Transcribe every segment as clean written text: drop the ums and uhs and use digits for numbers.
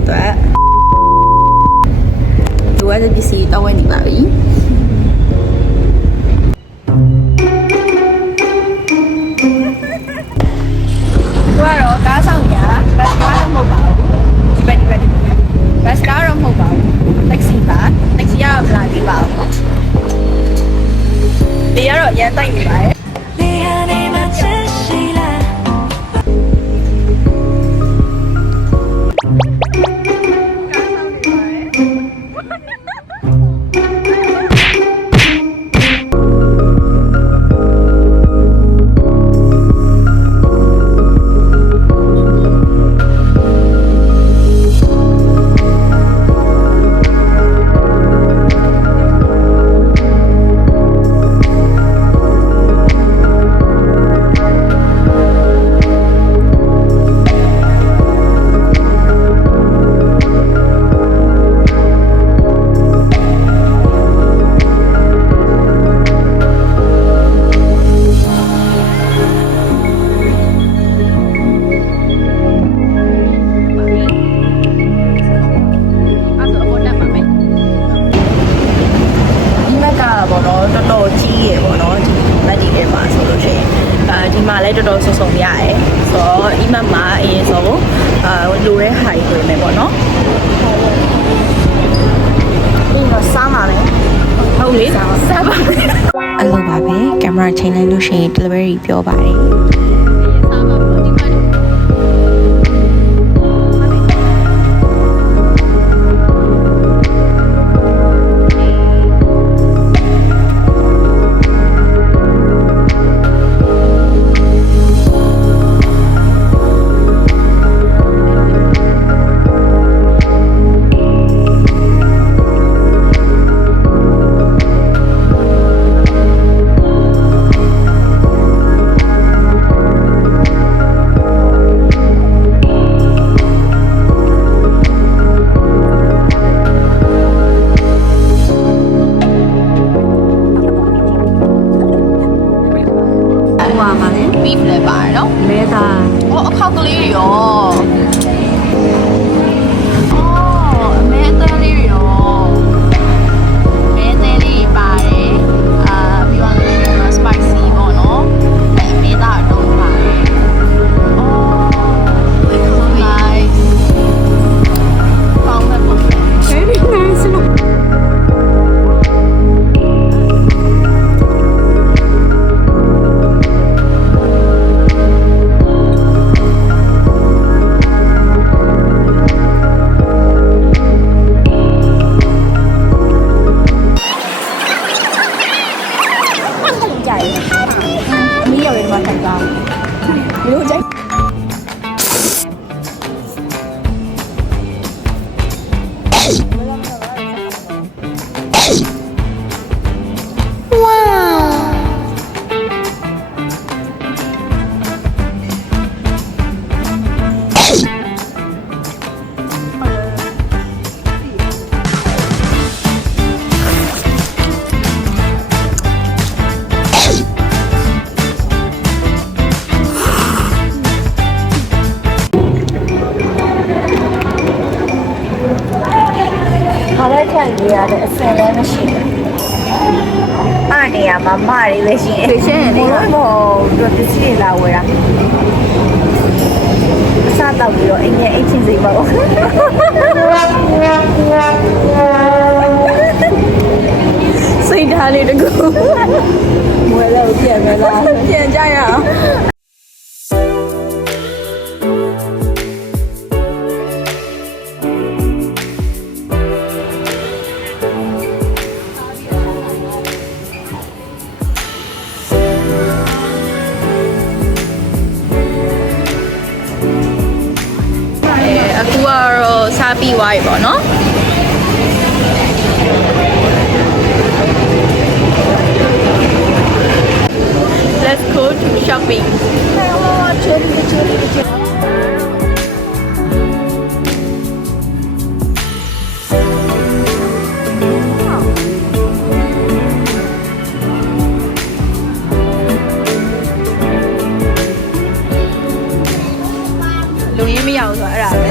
အတွက်လိုအပ်တဲ့ပစ္စည်းတောင်းဝဲနေပါပြီကတော့ကားဆောင်ညာဘတ်ကားတော့မဟုတ်ပါဘူးဒီဘက်ဘတ်ကားတော့မဟုတ်ပါဘူးတက်ဆီပါတက်ဆီကတော့မလာသေးပါဘူးဒီကတော့ရန်တိုက်နေပါတယ်တော်တော်ဆုံဆုံရရဲဆိုတော့အိမ်မှာအရင်ဆိုလိုတဲ့ဟာတွေတွေ့မယ်ပေါ့နော်ဒီမှာစားမှာလေဟုတ်လေစားပါမယ်အလိုပါပဲကင်မရာချိန်လိုက်လို့ရှိရင် delivery ပြောပါတယ်beef လည်းပါတယ်နော်မဲသားဟောအခောက်ကလေးတွေရောအမဲသားလေးတွေရောမဲသားလေးပါတယ်ပြီးတော့ spicy ပေါ့နော်မဲသားအတော့ပါတယ်nice ပေါင်းမဲ့ပုံ very nice ရတဲ့အစင်လည်းမရှိဘူး။အားနေရမှာမတွေပဲရှိတယ်။ရှင်းနေတယ်။ဘောသူပစ္စည်းလာဝယ်တာ။အစားတောက်ပြီးတော့အိမ်ရဲ့အိမ်ချင်းစီပါတော့။စိတ်ဓာတ်လေးတကူ။မွေလို့ပြန်မလား။ပြန်ကြရအောင်။စားပြီးသွားပြီပေါ့နော် Let's go to shopping လူရင်းမရအောင်ဆိုအဲ့ဒါပဲ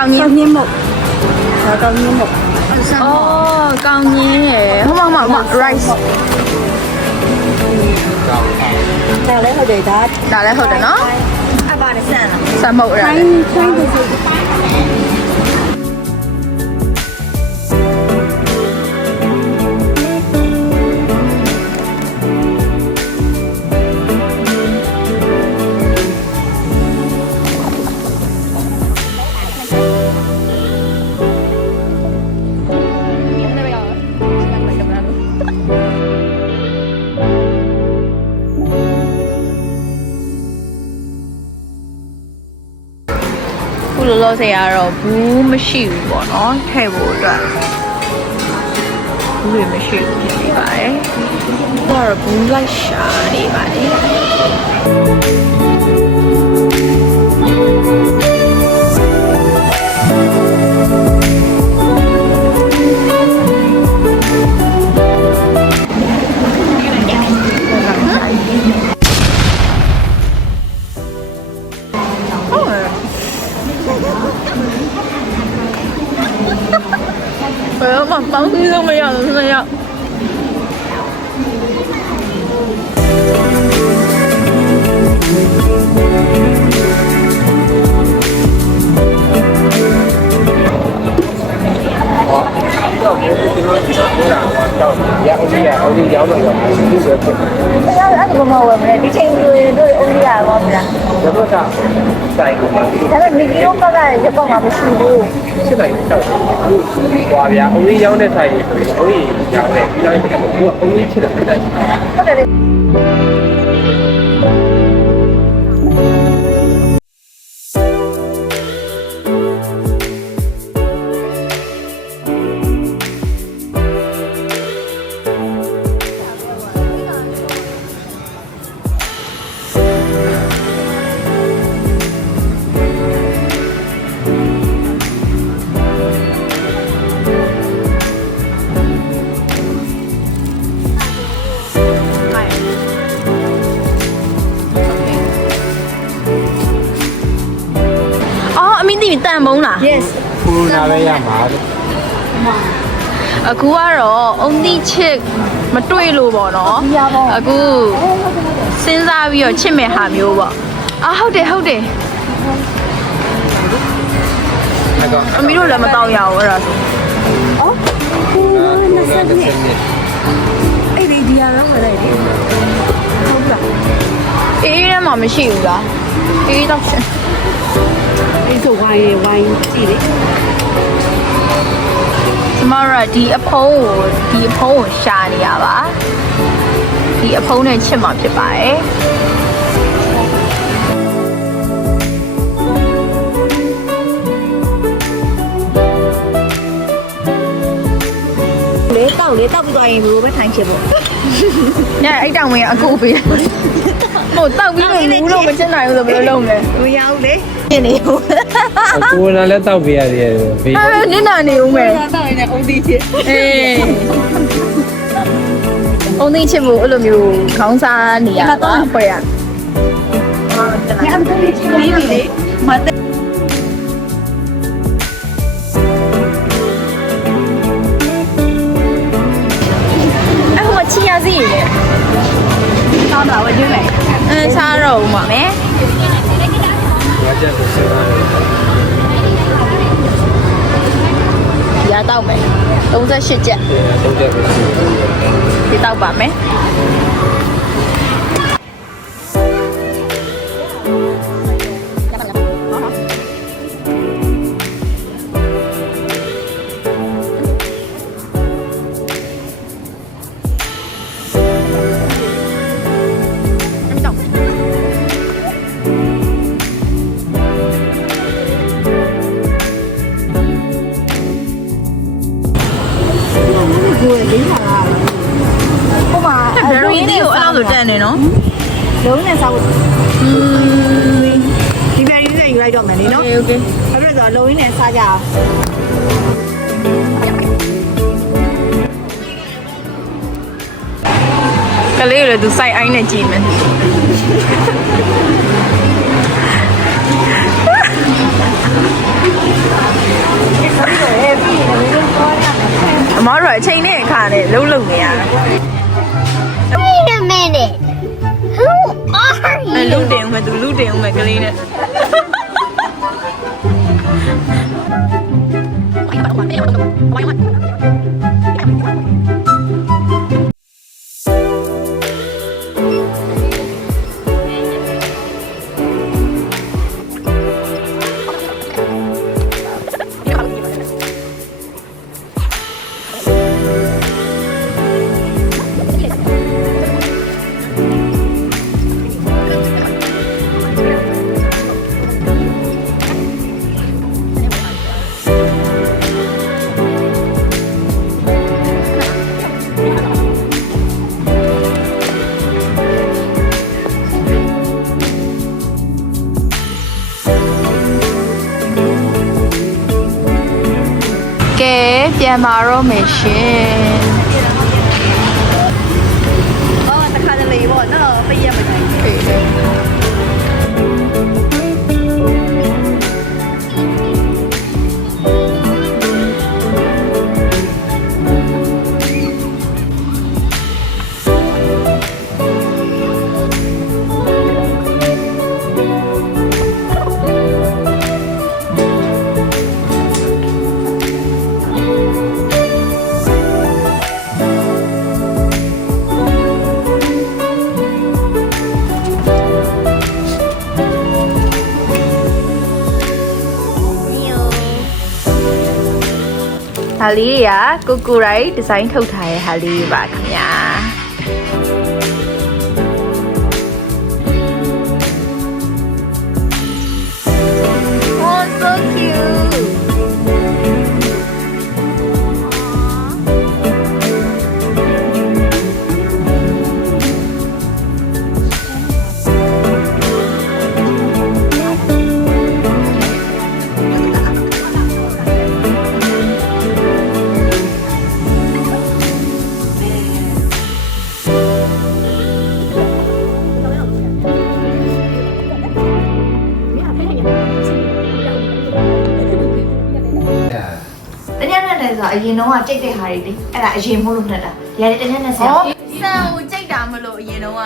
ကောင်းကြီး 高年木，高年木， အော်ကောင်းကြီးရယ်ဟိုမှာ rice 再来好点的， ဒါလည်းဟုတ်တယ်နော် 阿爸的散了， စမုတ်ရယ် 穿的是。 ခုလောလောဆယ်ကတော့ဘူးမရှိဘူးပေါ့နော်ထည့်ဖို့အတွက်ဘူးတွေမရှိဘူးဖြစ်နေပါတယ်ခုကတော့ဘူးလိုက်ရှာနေပါတယ်不要嘛，帮你都没有，没有。那怎么我们以前都欧利亚我们啦，有多少？在一个但是你给我们那就帮我们输入，现在有少话别，欧利养的菜，欧利养的，比较我欧利吃的很在。或者。 တန်ပုံးလား Yes ကိုရိုနာပဲရမှာလေ အခုကတော့အုံသီးချစ်မတွေ့လို့ပေါ့နော်အခုစဉ်းစားပြီးတော့ချစ်မဲ့ဟာမျိုးပေါ့အာဟုတ်တယ်ဟုတ်တယ် အဲ့တော့ အမီတို့လည်းမတော့ရဘူးအဲ့ဒါဆို 哦，那三年，哎，你第二个回来的，好不啦？ အေးထဲမှာမရှိဘူးလားအေးတော့ရှင် 你做玩记的， ကျမတို့ကဒီအဖုံးကိုရှာနေရပါဒီအဖုံးနဲ့ချစ်မှာဖြစ်ပါတယ် 你到不到人不被弹起不？ ညအဲ့တောင်ဝင်အကူပေးဟိုတောက်ပြီးတော့မူးလို့မချင်နိုင်ဘူးဆိုဘယ်လိုလုပ်လဲ 不要嘞， ပြင်းနေဘူး ကိုရိုနာလည်းတောက်ပေးရတယ်ဘေး အဲနင်းနာနေဦးမယ် 到人家欧弟去， အေးအုံသိချစ်ဖို့အဲ့လိုမျိုးခေါင်းစားနေရတာဖွဲ့ရ 你按这里去哩，没得。 အဲ့ဟိုချီရစီလေ 到哪我就来。 အင်းစားတော့ဦးမှာမယ် ငါချက်ကိုစဉ်းစားတယ် ဒီရတော့မယ်38ကျက် ဟုတ်တယ်ပဲ ဒီတော့ပါမယ်ဘယ်လိုရင်းကိုအဲ့လိုတက်နေနော် လုံးနဲ့စားဖို့ဒီပြရင်းနဲ့ယူလိုက်တော့မယ်လေနော် โอเค အဲ့ဒါဆိုလုံးရင်းနဲ့စားကြအောင် ကလေးလည်းသူစိုက်အိုင်းနဲ့ကြည့်မယ် အမတို့အချိန်နဲ့အခါနဲ့လုံးလုံးနေရတာ Wait a minute. Who are you? လူတင်ဦးမယ်သူလူတင်ဦးမယ်ကလေးနဲ့ကဲပြန်มาတော့မယ်ရှင်အော်တခါတလေပေါ့နော်ပြည့်ရမှာဟာလေးတွေကကိုရိုက်ဒီဇိုင်းထုတ်ထားတဲ့ဟာလေးတွေပါခင်ဗျာ Oh so cute တကယ်နဲ့လည်းဆိုအရင်တော့ကြိတ်တဲ့ဟာတွေလေအဲ့ဒါအရင်မို့လို့နှက်တာဒီကနေ့တကယ်နဲ့ဆရာဆန်ကိုကြိတ်တာမလို့အရင်တော့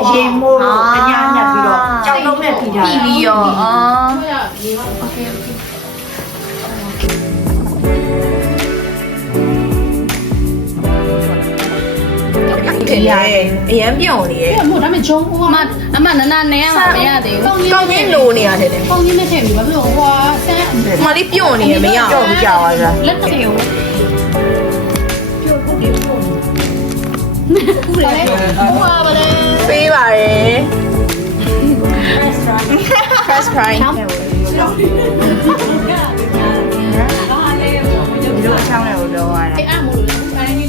အရင်မို့လို့တကယ်နဲ့ပြီးတော့ကြောက်လုံးနဲ့ပြီးတာပြီးရောโอเคတယ်ရအရင်ပြောင်းနေရဲ့ မဟုတ်ဒါပေမဲ့ဂျုံဟိုအမနာနဲရမှာမရသေးဘူး ကောင်းချင်းလိုနေရတယ်တဲ့ ပုံကြီးနဲ့ထည့်ပြီးဘာဖြစ်လို့ဟွာဆန်း မလေးပြောင်းနေရမရတော့ဘူးကြာသွားတာ လက်ထည့်ရောဟွာပါလေ ပေးပါတယ် First prize ဒီလိုအချောင်းလေးကိုတော့ရတာ အဲ့အမို့လို့အဲ့ဒီ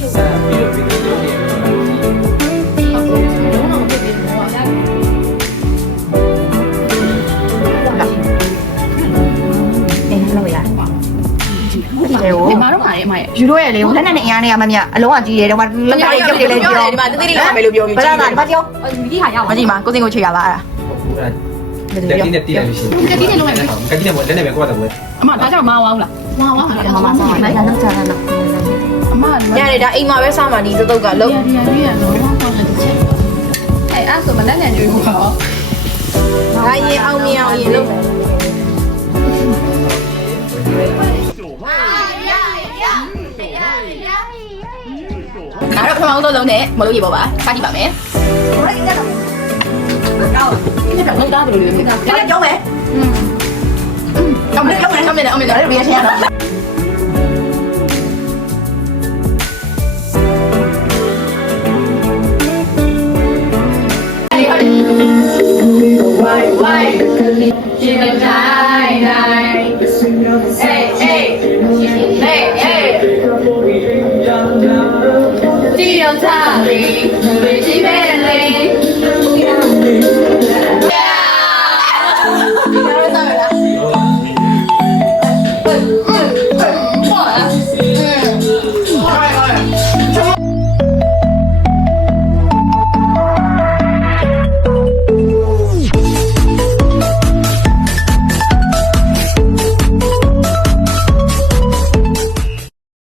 လို ဒီမှာတော့ပါရဲ့အမရဲ့ယူတော့ရလေလက်နဲ့နဲ့အရားနဲ့ရမမြအလုံးကကြီးတယ်တော့မလက်နဲ့ကြက်တယ်လေပြော ဒီမှာတိတိလေးလာမယ်လို့ပြောပြီး ဘယ်လားဒီမှာပြော ဒီဟာရအောင် မကြည့်မှာကိုစင်ကိုချေရပါအဲ့ဒါ တက်ကြီးနဲ့တီးလိုက်လို့ရှိရင် ကတိနဲ့လုံးလိုက် ကကြီးနဲ့လက်နဲ့ပဲကိုယ်ကတော့ဝယ် အမဒါကြောင့်မဝေါလားမဝေါဟာ မမဆောင်လိုက်တော့ချာလာတော့ အမ ညနေဒါအိမ်မှာပဲစားမှာဒီသုတ်ကလုံး ဒီရတော့ဟောတာတစ်ချက်အဲ့အဲ့ဆိုမလက်နဲ့ကြွေးဟော ဒါရင်အောင်မြင်အောင်ရင်လုံးဒါတော့ပထမဆုံးလုံးနဲ့မလို့ရေပေါ်ပါစကြည့်ပါမယ် လောက်တာဘယ်လိုလဲ လည်းကြောင်းမယ် အောင်မယ်အောင်မယ်အောင်မယ်အောင်မယ်ဒါလည်း reaction ရတော့ ဒီရောက်တာလေဒီပဲလေ